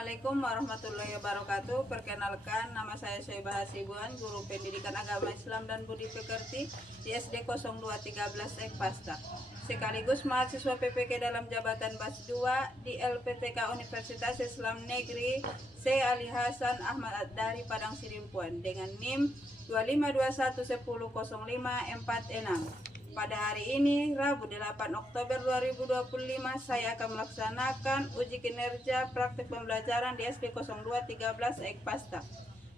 Assalamualaikum warahmatullahi wabarakatuh. Perkenalkan, nama saya Syaibah Hasibuan, guru pendidikan agama Islam dan budi pekerti di SD 0213 Ekpasta, sekaligus mahasiswa PPK dalam jabatan BAS 2 di LPTK Universitas Islam Negeri C. Ali Hasan Ahmad dari Padang Sidimpuan dengan NIM 2521100546. Pada hari ini, Rabu 8 Oktober 2025, saya akan melaksanakan uji kinerja praktik pembelajaran di SD 0213 Ekpasta.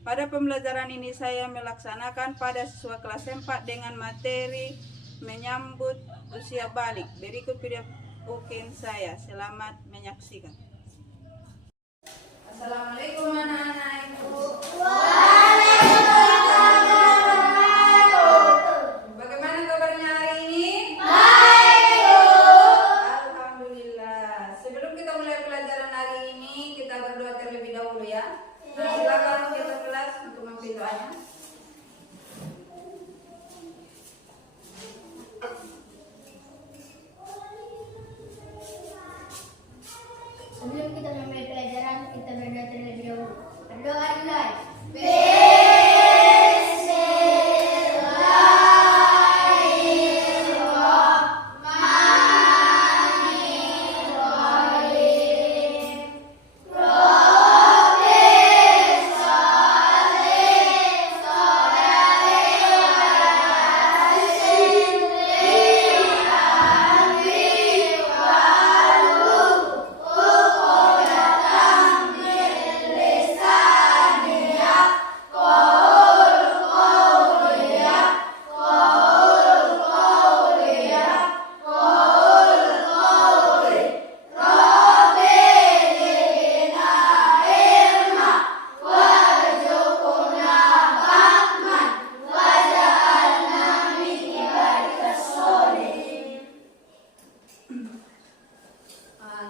Pada pembelajaran ini, saya melaksanakan pada siswa kelas 4 dengan materi menyambut usia balik. Berikut video ukin saya. Selamat menyaksikan. Assalamualaikum anak-anak ibu. Sebelum kita memulai pelajaran, kita berdoa terlebih dahulu. Berdoa dimulai.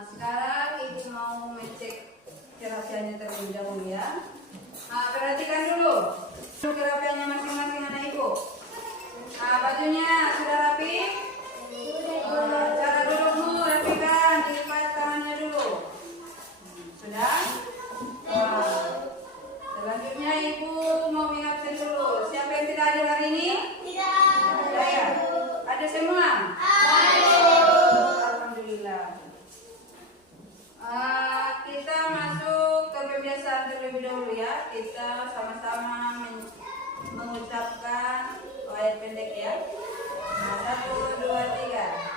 Sekarang ibu mau mengecek kerapiannya terlebih dahulu ya. Perhatikan dulu kerapiannya masing-masing anak ibu. Bajunya sudah rapi. Cara dudukmu rapikan, dilipat tangannya dulu. Sudah? Selanjutnya ibu mau mengabsen dulu. Siapa yang tidak hadir hari ini? Tidak. Saya. Ada semua? Alhamdulillah. Kita masuk ke pembiasaan terlebih dahulu ya. Kita sama-sama mengucapkan ayat pendek ya. 1, 2, 3.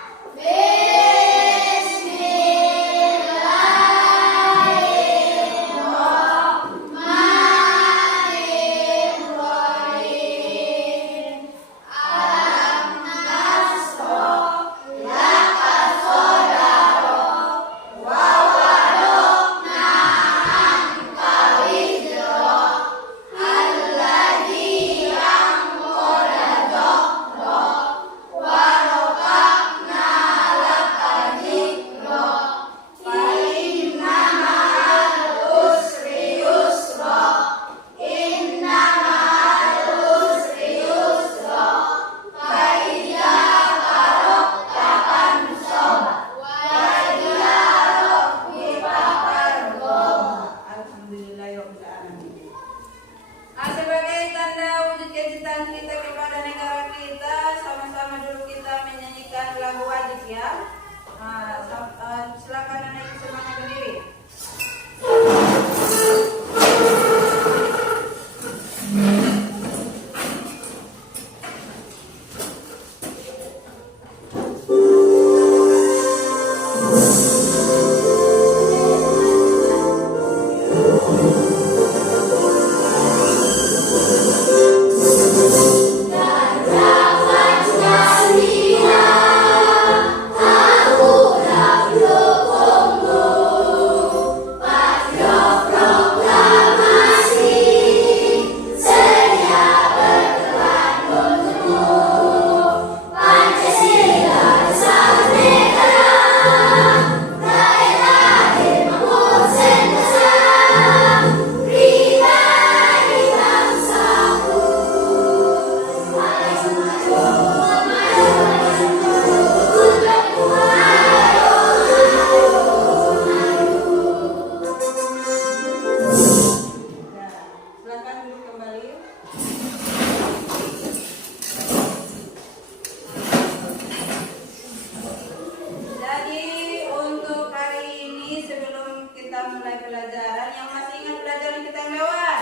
mulai pelajaran. Yang masih ingat pelajaran kita yang lewat?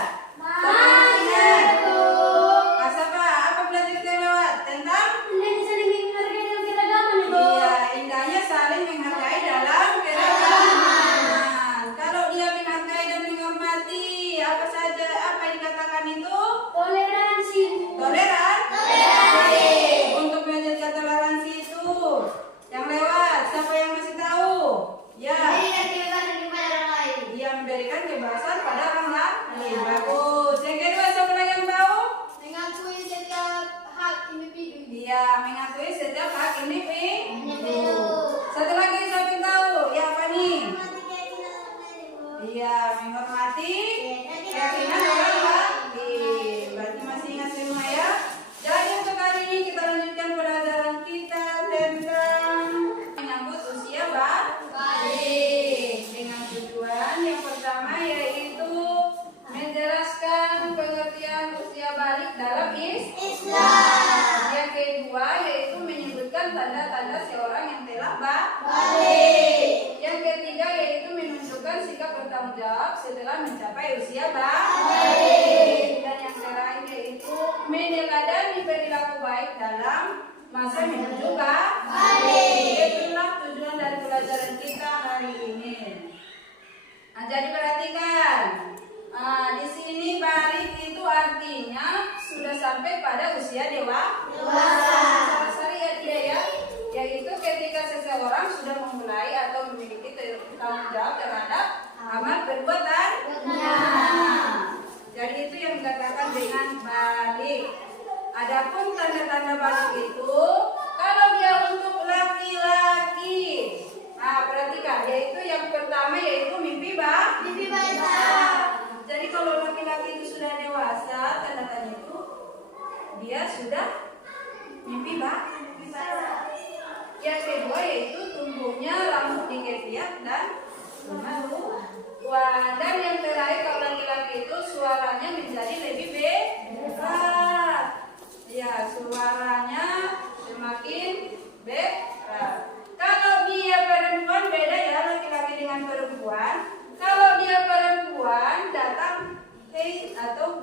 Apa pelajaran kita yang lewat? Tentang? Iya, indahnya saling menghargai dalam keragaman. Kalau dia menghargai dan menghormati, apa saja apa yang dikatakan itu? Toleransi. Toleransi. Untuk menjaga toleransi itu yang lewat, siapa yang masih tahu? Ya. Dia memberikan kebebasan pada orang lain. Bagus. Yang kedua, siapa lagi yang tahu? Mengakui setiap hak individu. Dia mengakui setiap hak individu. Satu lagi siapa yang tahu? Ya, apa nih? Iya, menghormati keyakinan orang lain. Berarti masih ingat semua ya? Jadi untuk kali ini kita lanjutkan pelajaran kita tentang menyambut usia balik dengan tujuan yang pertama yaitu menjelaskan pengertian usia balik dalam Islam. Yang kedua yaitu menyebutkan tanda-tanda seorang yang telah balik. Yang ketiga yaitu menunjukkan sikap bertanggung jawab setelah mencapai usia balik. Dan yang terakhir yaitu meneladani perilaku baik dalam masa menuju balik. Itulah tujuan dari pelajaran kita hari ini. Nah, jadi perhatikan. Di sini balik itu artinya sudah sampai pada usia dewasa. Sehari ya, yaitu ketika seseorang sudah memulai atau memiliki tanggung jawab terhadap amal perbuatan. Jadi itu yang dikatakan dengan balik. Adapun tanda-tanda balik itu kalau dia untuk laki-laki, perhatikan, yaitu yang pertama yaitu mimpi basah. Jadi kalau laki-laki itu sudah dewasa, tanda-tanda itu dia sudah mimpi basah. Yang kedua yaitu tumbuhnya rambut di ketiak dan bermalu. Dan yang terakhir kalau laki-laki itu suaranya menjadi lebih berat. Ya, suaranya semakin berat. Kalau dia perempuan beda ya laki-laki dengan perempuan. Kalau dia perempuan datang haid atau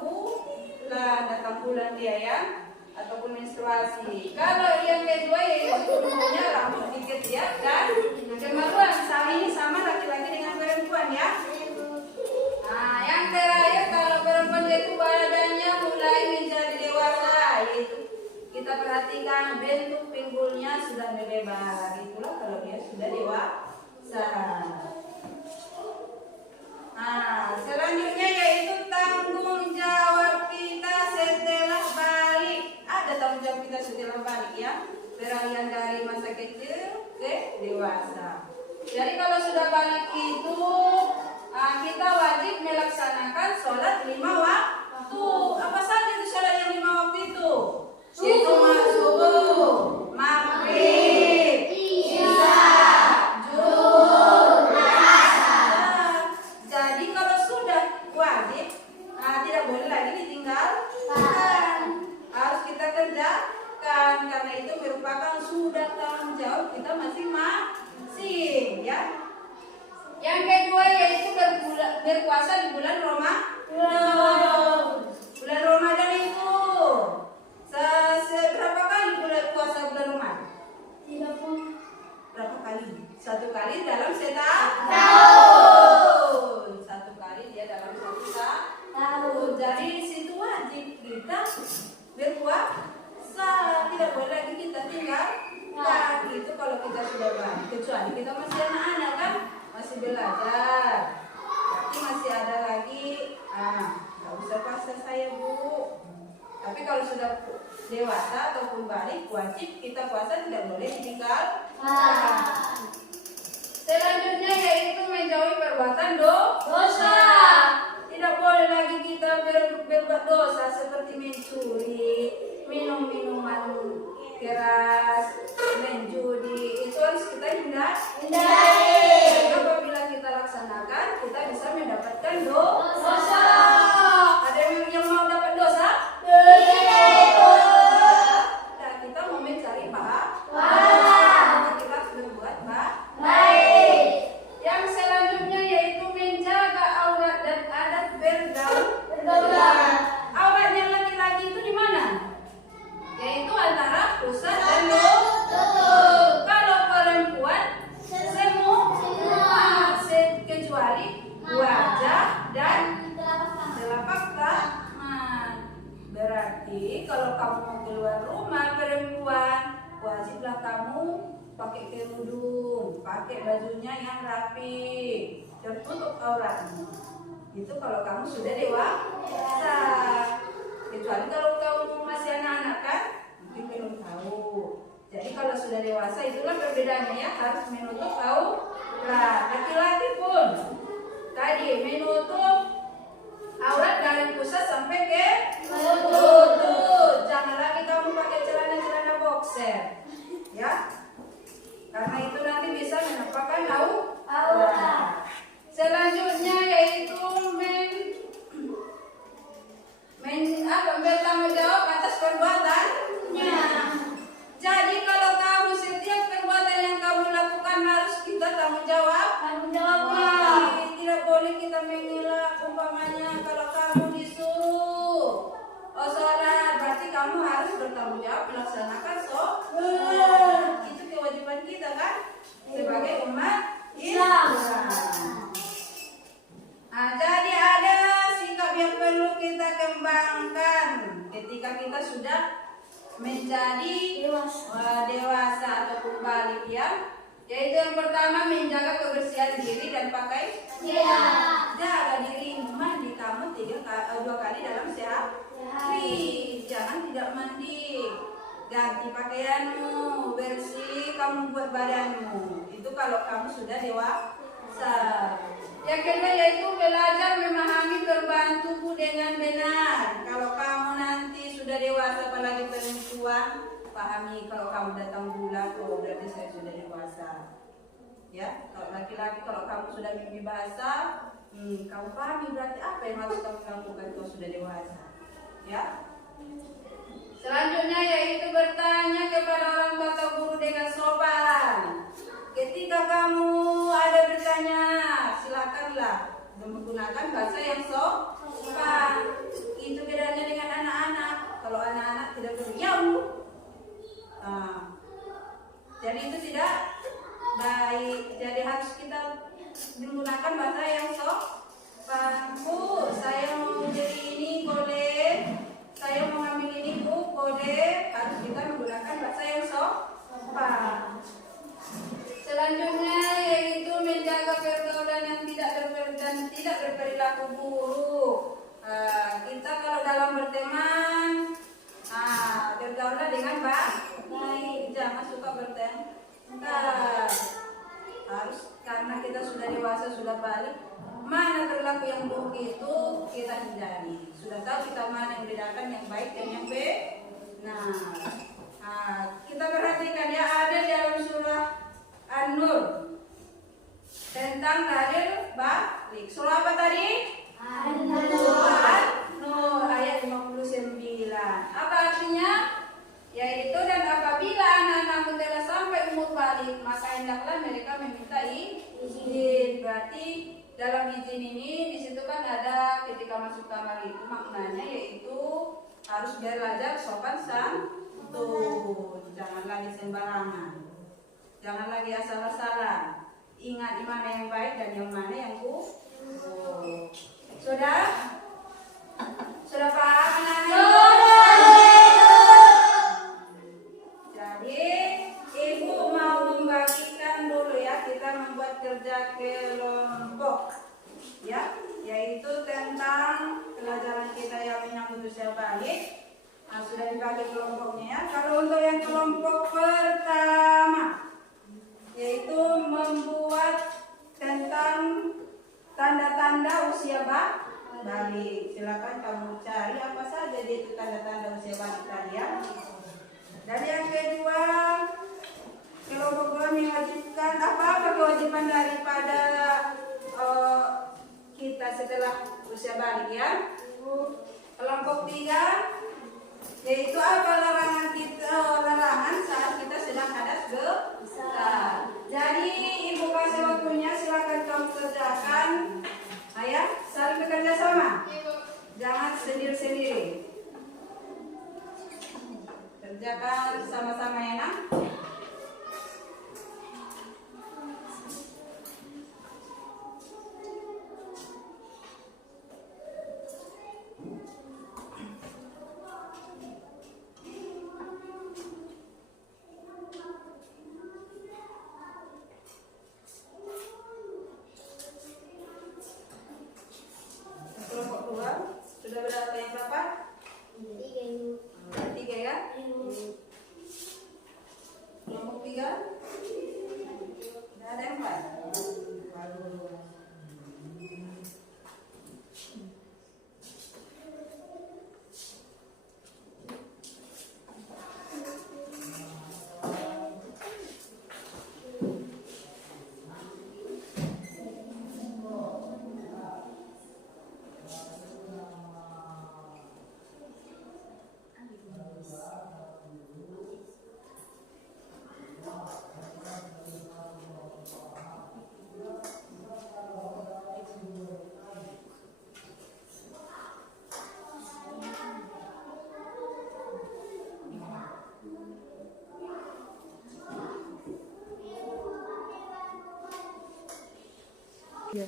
bulan dia ya, ataupun menstruasi. Kalau yang kedua yaitu tumbuhnya rambut di ketiak dan kemaluan. Ini sama laki-laki dengan perempuan ya. Nah, yang terakhir kalau perempuan itu badannya mulai menjadi dewasa, yaitu kita perhatikan bentuk pinggulnya sudah melebar. Itulah kalau dia sudah dewasa. Nah, selanjutnya yaitu tanggung jawab kita setelah balik. Ada tanggung jawab kita setelah balik ya. Peralihan dari masa kecil ke dewasa. Jadi kalau sudah balik itu kita wajib melaksanakan sholat 5 waktu. Apa saja itu sholat yang 5 waktu itu? Itu subuh, maghrib, isya, zuhur, asar. Jadi kalau sudah wajib, tidak boleh lagi ditinggalkan. Harus kita kerjakan karena itu merupakan sudah tanggung jawab kita masing-masing ya. Yang kedua yaitu berpuasa di bulan Ramadan. Bulan Ramadan itu berapa kali puasa bulan Ramadan? 30. Berapa kali? 1 kali dalam setahun. 1 kali dia dalam 1 tahun. Jadi di situ wajib kita berpuasa. Tidak boleh lagi kita tinggal. Nah, itu kalau kita sudah balik. Kecuali kita masih anak-anak kan, masih belajar. Tapi masih ada lagi. Nggak usah puasa saya bu. Tapi kalau sudah dewasa ataupun balik wajib kita puasa, tidak boleh ditinggal. Selanjutnya yaitu menjauhi perbuatan dosa. Tidak boleh lagi kita berbuat dosa seperti mencuri, minum minuman keras, menjudi. Itu harus kita hindari. Apabila kita laksanakan, kita bisa mendapatkan dosa. Ada yang mau dapat dosa? Nah, kita mau mencari pahala. Kita harus berbuat baik. Yang selanjutnya yaitu wajah, dan telapak tangan. Berarti kalau kamu mau keluar rumah perempuan, wajiblah kamu pakai kerudung, pakai bajunya yang rapi, tertutup auratmu. Itu kalau kamu sudah dewasa. Kecuali kalau kamu masih anak-anak kan, mungkin belum tahu. Jadi kalau sudah dewasa itulah perbedaannya ya, harus menutup aurat. Laki-laki pun tadi menutup aurat dari pusat sampai ke lutut. Jangan lagi kamu pakai celana-celana boxer, ya. Karena itu nanti bisa menampakkan aurat. Selanjutnya yaitu bertanggung jawab atas perbuatannya. Jadi kalau kamu setiap perbuatan yang kamu lakukan harus kita tanggung jawab. Tidak boleh kita mengelak. Umpamanya kalau kamu disuruh sholat, berarti kamu harus bertanggung jawab melaksanakan sholat. Itu kewajiban kita kan sebagai umat Islam. Nah, jadi ada sikap yang perlu kita kembangkan ketika kita sudah menjadi dewasa ataupun balik ya. Yaitu yang pertama menjaga kebersihan diri dan pakai. Jaga dirimu, mandi kamu 2 kali dalam sehari. Jangan tidak mandi. Ganti pakaianmu, bersih kamu buat badanmu. Itu kalau kamu sudah dewasa. Yang kedua yaitu belajar memahami perubahan tubuh dengan benar. Kalau kamu nanti sudah dewasa, apalagi perempuan, pahami kalau kamu datang bulan, oh berarti saya sudah dewasa. Ya, kalau laki-laki kalau kamu sudah mimpi bahasa, kamu pahami berarti apa yang harus kamu lakukan kalau sudah dewasa. Ya. Selanjutnya yaitu bertanya kepada orang tua atau guru dengan sopan. Ketika kamu ada bertanya, silakanlah menggunakan bahasa yang sopan. Itu bedanya dengan anak-anak. Kalau anak-anak tidak beriau, jadi itu tidak baik. Jadi harus kita menggunakan bahasa yang sopan. Bu, saya mau jadi ini boleh. Saya mau ambil ini bu, boleh. Harus kita menggunakan bahasa yang sopan. Selanjutnya yaitu menjaga pergaulan yang tidak berperilaku buruk. Kita kalau dalam berteman, bergaulan dengan baik, jangan suka bertengkar. Harus karena kita sudah dewasa, sudah balik, mana perilaku yang buruk itu kita hindari. Sudah tahu kita mana yang bedakan yang baik dan yang benar. Kita perhatikan ya, ada di dalam surah An-Nur tentang dalil balik. Surah apa tadi? An-Nur ayat 59. Apa artinya? Yaitu dan apabila anak-anakmu telah sampai umur balik, maka hendaklah mereka meminta izin. Berarti dalam izin ini disitu kan ada ketika masuk kamar itu maknanya yaitu harus belajar sopan santun. Jangan lagi sembarangan. Jangan lagi asal-asalan. Ingat di mana yang baik dan yang mana yang buruk. Sudah? Sudah paham anak-anak? Jadi ibu mau membagikan dulu ya, kita membuat kerja kelompok ya, yaitu tentang pelajaran kita yang menyangkut usia balik. Sudah dibagi kelompoknya ya. Kalau untuk yang kelompok pertama yaitu membuat tentang tanda-tanda usia balik. Silakan kamu cari apa saja itu tanda-tanda usia balik kalian. Dan yang kedua, kelompok 2 mewajibkan apa kewajiban daripada kita setelah usia balik ya. Kelompok 3 yaitu apa larangan saat kita sedang hadas besar. Jadi ibu kasih waktunya, silakan kamu kerjakan. Ayah, saling bekerja sama. Jangan sendiri-sendiri. Kerjakan sama-sama ya nak. Nah,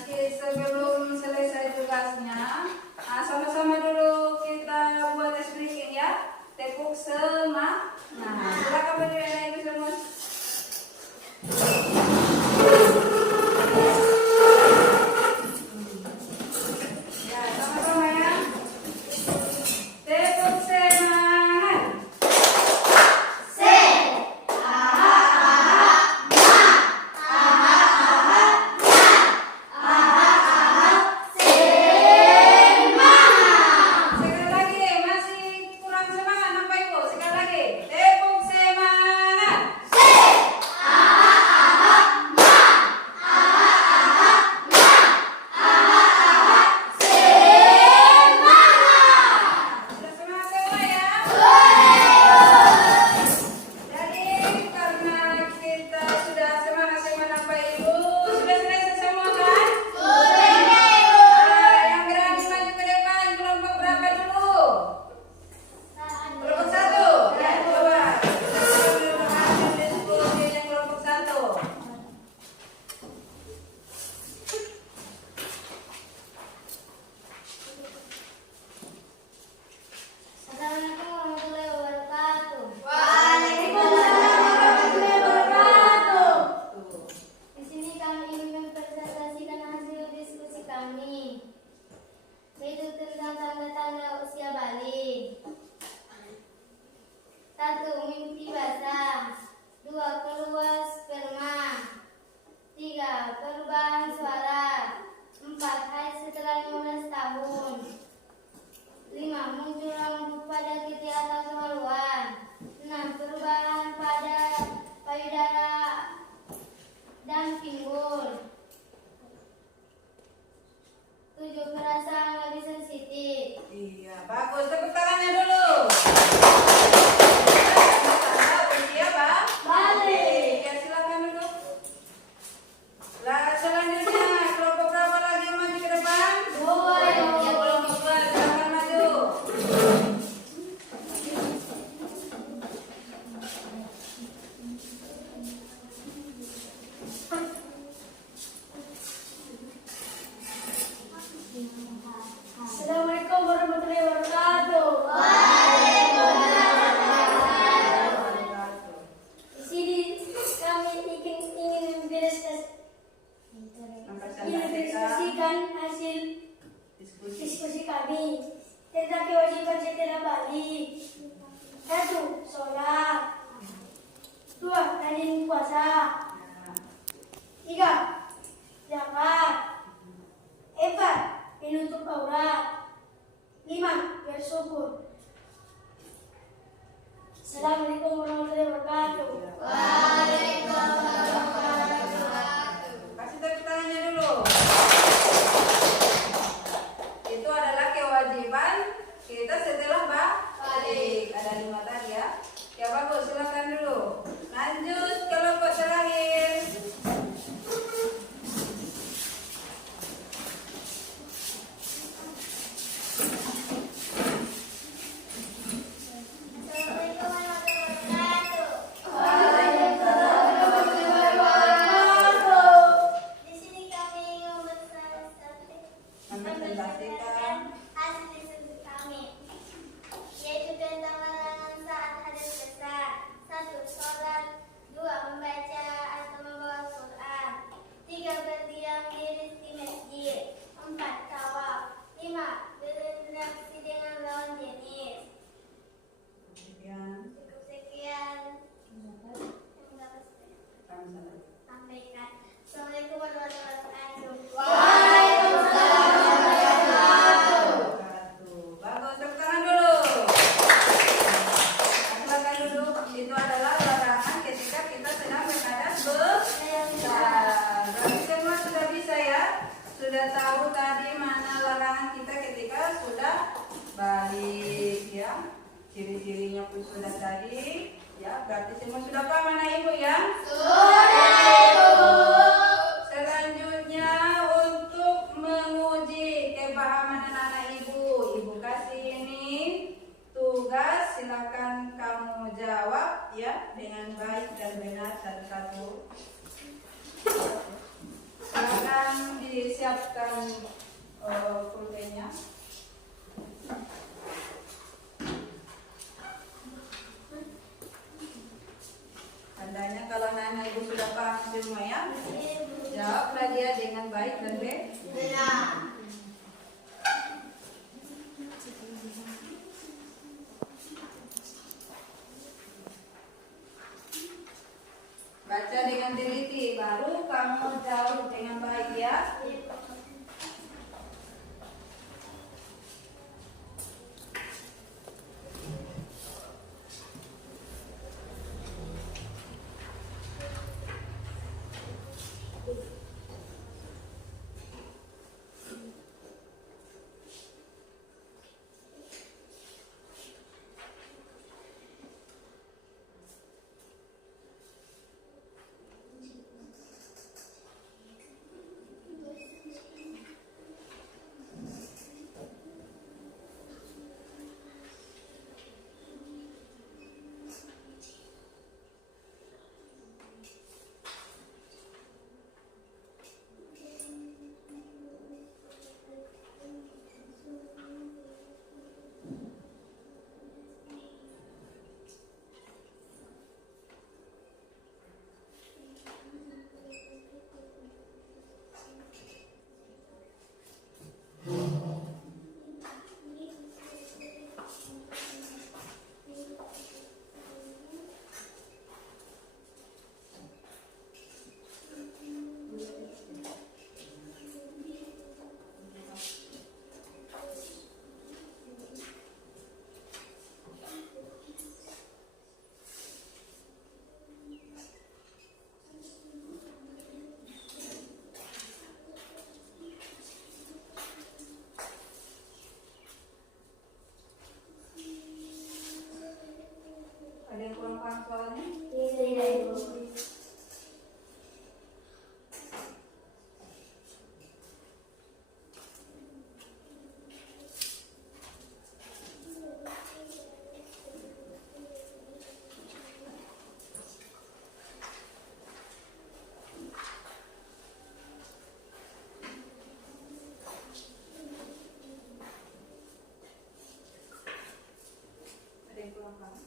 sebelum selesai tugasnya, sama-sama dulu kita buat tes breaking ya. Tepuk semangat. Nah, silakan berdiri Ibu semua. Ya, sama-sama ya. Tepuk semangat. Sekali lagi, masih kurang semangat Bapak Ibu. Sekali lagi, tepuk semangat. Sudah semangat semua ya? Jadi karena kita sudah semangat Bapak Ibu, sudah selesai semua kan? Yang berani maju ke depan, kelompok berapa dulu? Kelompok 1. Ya, coba. Hasil diskusi yang kelompok 1. Assalamualaikum warahmatullahi wabarakatuh. Tuh. Di sini kami ingin mempresentasikan hasil diskusi kami, yaitu tentang tanda-tanda usia balik. 1. Mimpi basah. 2. Keluar sperma. 3. Perubahan suara. 4. Haid setelah 15 tahun. 5. Muncul rambut pada titik atau kemaluan. 6. Perubahan pada payudara dan pinggul. 7. Perasaan lebih sensitif. Iya, bagus. Tepuk tangannya dulu. Tanda usia balik. Ya, silakan duduk. Lah, selanjutnya kelompok berapa lagi yang maju ke depan? 2. Ya, kelompok 2, silakan maju. Assalamualaikum warahmatullahi wabarakatuh. Di sini kami ingin mendiskusikan hasil diskusi kami tentang kewajiban setelah balik. 1. Sholat. 2. Rajin puasa. 3. Zakat. 4. Menutup aurat. 5. Bersyukur. Assalamualaikum warahmatullahi wabarakatuh. Kasih tepuk tangannya dulu. Itu adalah kewajiban kita setelah balik. Ada 5 tadi ya. Ya bagus, silakan dulu. Lanjut kelompok terakhir. Assalamualaikum warahmatullahi wabarakatuh. Di sini kami ingin mempresentasikan hasil diskusi kami, yaitu tentang larangan saat hadas besar. 1. Sholat. 2. Membaca atau membawa Quran. 3. Berdiam diri di masjid. 4. Tawaf. 5. Berinteraksi dengan lawan jenis. Kemudian Cukup sekian yang dapat kami sampaikan. Assalamualaikum warahmatullahi wabarakatuh. wabarakatuh. Bagus, tepuk tangan dulu. Silakan duduk. Itu adalah larangan ketika kita sedang berhadas besar. Berarti semua sudah bisa ya? Sudah tahu tadi mana larangan kita ketika sudah balik ya? Ciri-cirinya pun sudah tadi ya. Berarti semua sudah paham anak ibu ya? Selanjutnya untuk menguji kepahaman anak-anak ibu, ibu kasih ini tugas, silakan kamu jawab ya dengan baik dan benar satu-satu. disiapkan pulpennya. Tandanya kalau anak ibu sudah paham semua ya, jawablah dia dengan baik dan benar. Baca dengan teliti, baru kamu jawab dengan baik ya. Ada yang kurang paham soalnya? Tidak, Ibu. Ada yang kurang paham?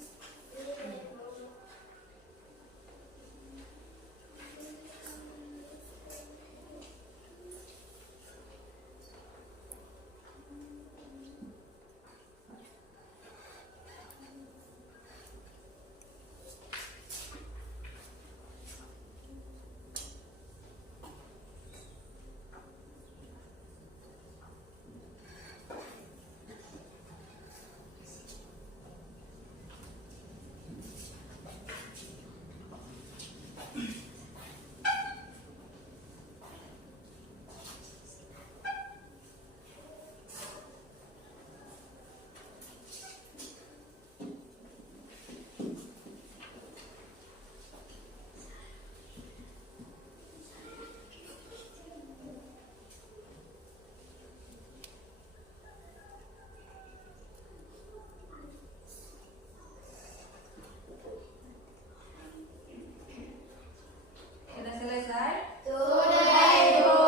Sudah selesai? Sudah, Ibu.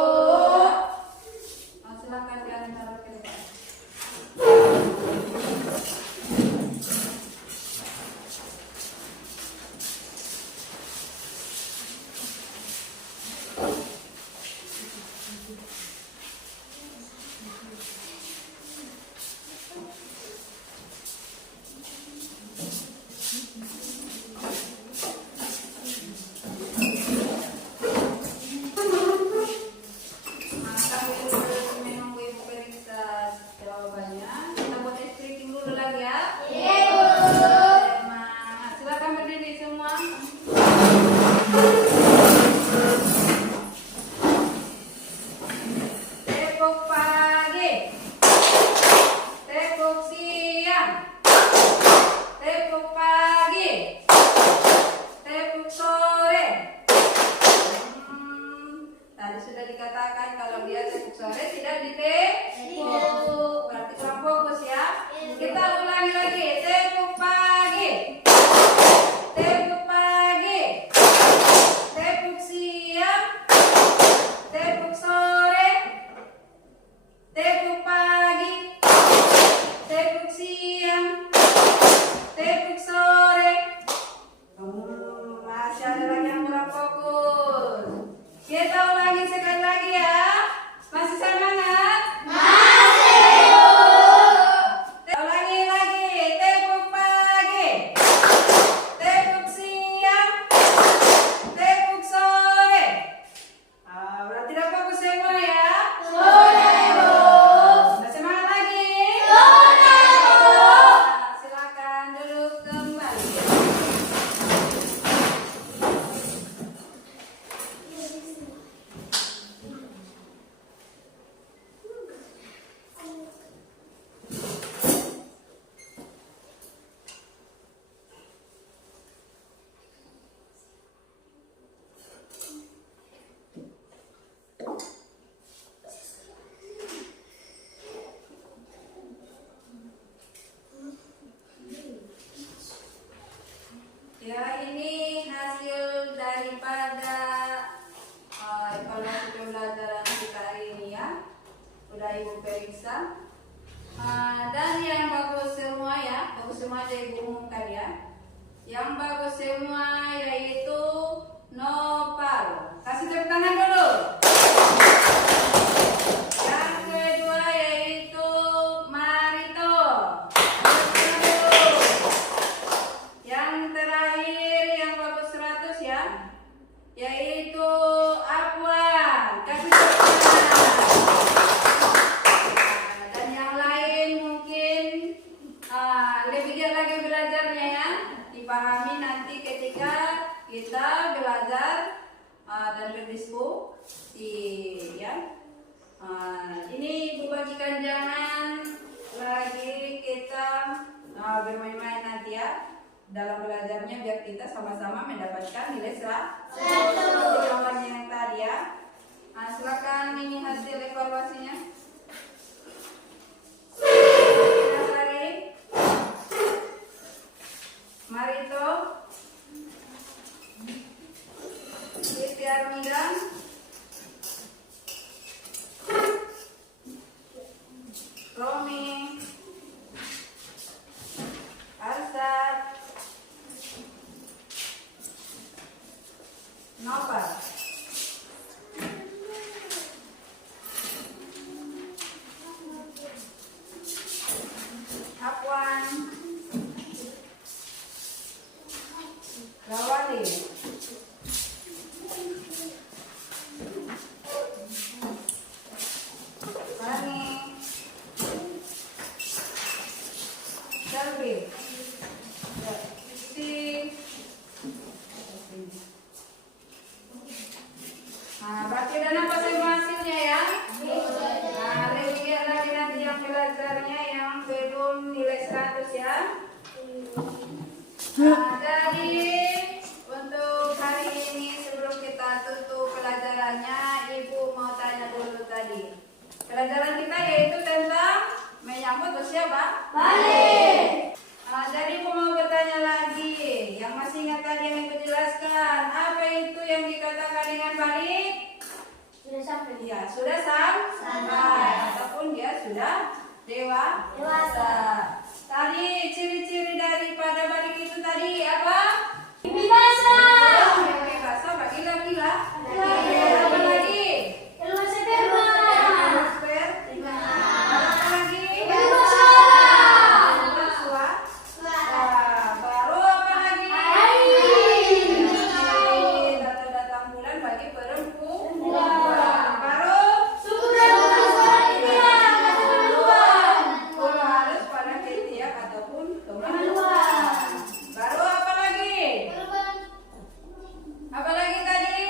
Oh, silakan kalian taruh ke depan. sudah Ibu periksa. Dan yang bagus semua ya, bagus semua aja Ibu umumkan ya. Yang bagus semua yaitu Nopal. Kasih tepuk tangan dulu. Yang kedua yaitu Marito. Yang terakhir yang bagus 100 ya, yaitu Afwan. Kasih tepuk tangan. Dan yang lain mungkin lebih giat lagi belajarnya ya, dipahami nanti ketika kita belajar dan berdiskusi ya. Ini Ibu bagikan, jangan lagi kita bermain-main nanti ya dalam belajarnya, biar kita sama-sama mendapatkan nilai 100 jawabannya yang tadi ya. Silakan ini hasil evaluasinya. Marito, Siti Armidan, Romi, Arsad, Nopal. Afwan, Rawali, Fani, Selvi, Isi. Baca dan apa semua hasilnya ya. Lebih lagi nanti yang belajarnya yang belum nilai 100 ya. Jadi untuk hari ini sebelum kita tutup pelajarannya, Ibu mau tanya dulu tadi. Pelajaran kita yaitu tentang menyambut usia balik. Jadi Ibu mau bertanya lagi. Yang masih ingat tadi yang Ibu jelaskan, apa itu yang dikatakan dengan balik? Sudah sampai. Ya, sudah sampai ataupun dia sudah dewasa. Tadi ciri-ciri daripada balik itu tadi apa? Mimpi basah. Mimpi basah bagi laki-laki. Apa lagi? Keluar sperma. Apa lagi? Baru apa lagi? Datang bulan bagi perempuan. Baru harus pada ketiak ataupun kemaluan. Baru apa lagi? Apa lagi tadi?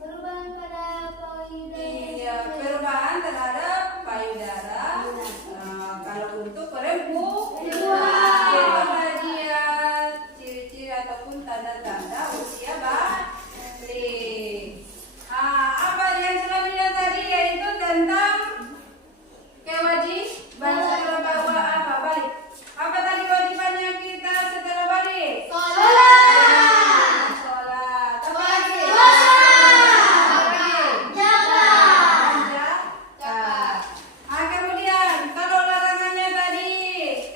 Perubahan pada payudara. Iya, perubahan terhadap payudara. Kalau untuk perempuan, itu dia ciri-ciri ataupun tanda-tanda usia balik. Apa yang selanjutnya tadi yaitu tentang kewajiban setelah bawa apa balik. Apa tadi kewajibannya kita setelah balik? Sholat. Apa lagi? Kemudian kalau larangannya tadi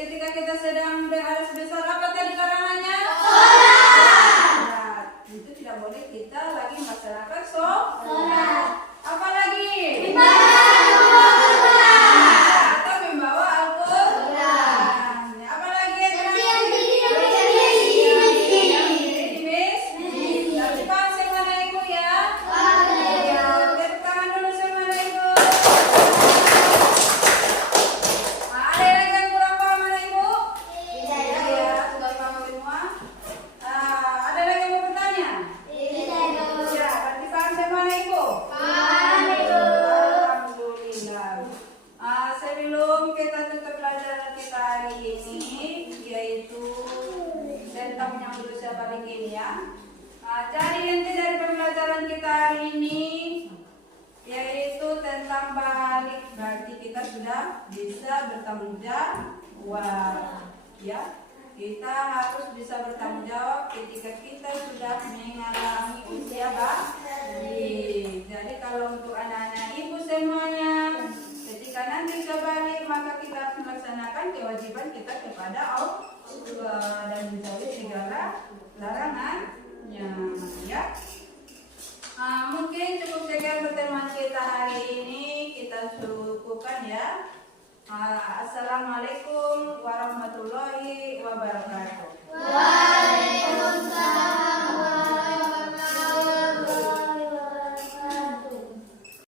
ketika kita sedang berhadas besar, apa tadi larangannya? Sholat. Itu tidak boleh kita lagi melaksanakan sholat. Apa lagi? Atau membawa Al-Quran. Apa lagi yang Depan semana Ibu ya. Ya, tepuk tangan dulu semana Ibu. Ada lagi yang kurang paham mana Ibu? Ya, sudah paham semua. Ada lagi yang mau bertanya? Ya, berarti paham semana Ibu? Alhamdulillah. Sebelum kita tutup pelajaran kita hari ini, yaitu tentang menyambut usia balik ini ya. Jadi inti dari pembelajaran kita hari ini yaitu tentang balik. Berarti kita sudah bisa bertanggung jawab ya. Kita harus bisa bertanggung jawab ketika kita sudah mengalami usia balik. Jadi kalau untuk anak-anak Ibu semuanya, ketika melaksanakan kewajiban kita kepada Allah dan menjauhi segala larangannya, ya. Mungkin cukup sekian pertemuan kita hari ini, kita cukupkan ya. Assalamualaikum warahmatullahi wabarakatuh.